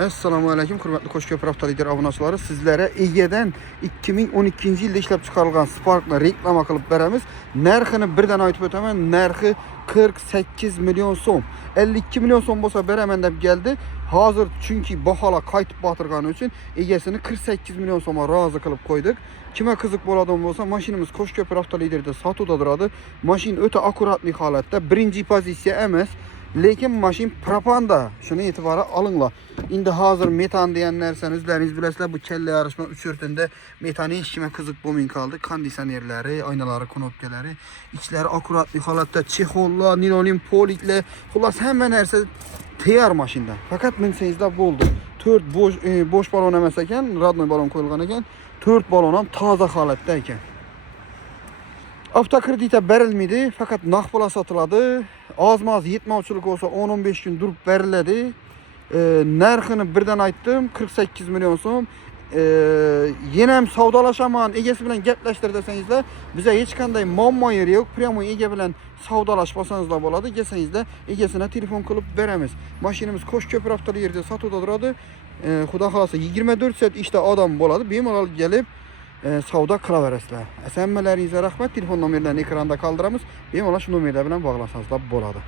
Assalamu alaykum, hurmatli Qo'shko'pir avtolider obunaçıları. Sizlere Ege'den 2012 yılda ishlab chiqarilgan Spark'ni reklama qilib beramiz. Narxini birdan aytib o'taman. Narxi 48 milyon so'm. 52 milyon so'm bo'lsa beraman deb keldi. Hozir chunki baholar qaytib batırgani uchun egasini 48 milyon so'mga rozi qilib qo'ydik. Kime qiziq bo'ladigan bo'lsa, mashinamiz Qo'shko'pir avtoliderda sotuvda turadi. Mashin o'ta akkuratli holatda, birinchi pozitsiya emas. Lekin mashin propanda. Shuni e'tiborga olinglar. Endi hozir metan degan narsani o'zlaringiz bilasizlar, bu kalla yarishma 3 o'rtanda metani hech kimga qiziq bo'lmay qoldi. Konditsionerlari, oynalari, knopkalari, ichlari akkuratli holatda, chexollar, nilonli politlar, xullas hamma narsa tayyor mashinda. Faqat minsangizda bo'ldi. 4 bo'sh balon emas ekan, radnoy balon qo'yilgan ekan. 4 balon ham toza holatda ekan. Avtokreditga berilmedi, fakat naqd satıladi. Azmaz yetmovchilik olsa 10-15 gün durup beriladi. Narxini birdan aytdim, 48 milyon so'm. Yana ham savdolashaman, egasi bilan gaplashtir desangizlar, biza hech qanday muammo yeri yo'q. Prямо ega bilan savdolashmasanizlar bo'ladi. Desangizlar, egasini telefon qilib beramiz. Mashinamiz Qo'shko'pir avtoliderda sotuvda turadi. Xudo xolasa 24 soat ishda odam bo'ladi. Bemalol kelib savdo qilaverasizlar. Hammalaringizga rahmat. Telefon nomerlarini ekranda qoldiramiz. Bemalol shu nomerlar bilan bog'lansangiz bo'ladi.